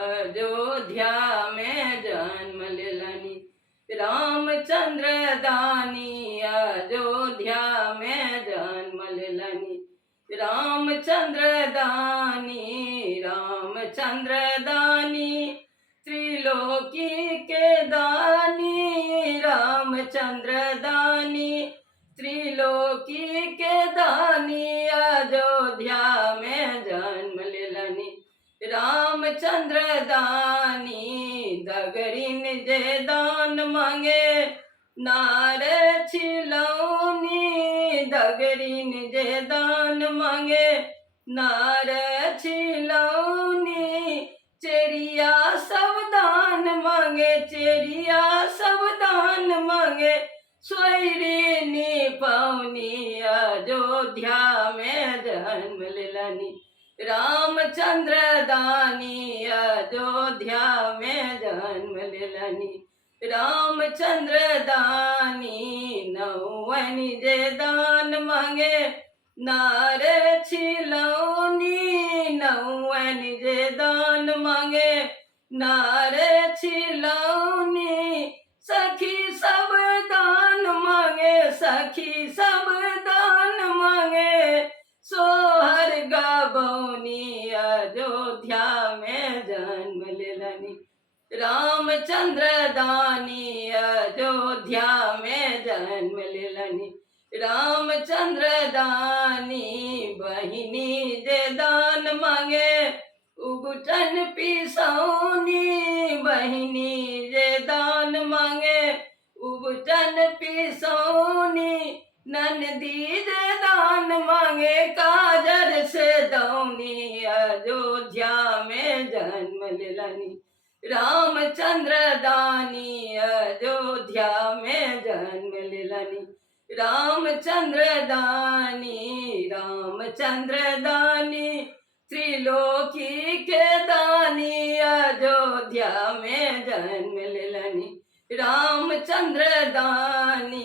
अयोध्या में जन्म लेलनी। रामचंद्र दानी अयोध्या में जन्म लेलनी। रामचंद्र दानी, रामचंद्र दानी, त्रिलोकी के दानी। रामचंद्र दानी, त्रिलोकी के दानी, अयोध्या में जन्म लेलनी। रामचंद्र दानी, दगरिन जे दान मांगे नार छिलौनी। दगरिन जे दान मांगे नार छिलौनी। चेरिया सब दान मांगे, चेरिया सब दान मांगे, स्वैरिनी पौनी। अयोध्या में जन्म लेलनी। रामचंद्र दानी, अयोध्या में जन्म लेलनी। रामचंद्र दानी, नौवन जे दान मांगे नार छिलौनी। नौवन जे दान मांगे नार छिलौनी। सखी सब दान मांगे, सखी सब दान मांगे, सोहर गबौनी। अयोध्या में जन्म लेलनी। रामचंद्र दानी, अयोध्या में जन्म लेलनी। रामचंद्र दानी, बहिनी जे दान मांगे उगटन पिसौनी। बहिनी जे दान मांगे उगटन पिसौनी। ननदी जे दान मांगे काजर से दौनी। अयोध्या में जन्म लेलनी। रामचंद्र दानी, अयोध्या में जन्म लेलनी। रामचंद्र दानी, रामचंद्र दानी, त्रिलोकी के दानी, अयोध्या में जन्म लेलनी। रामचंद्र दानी।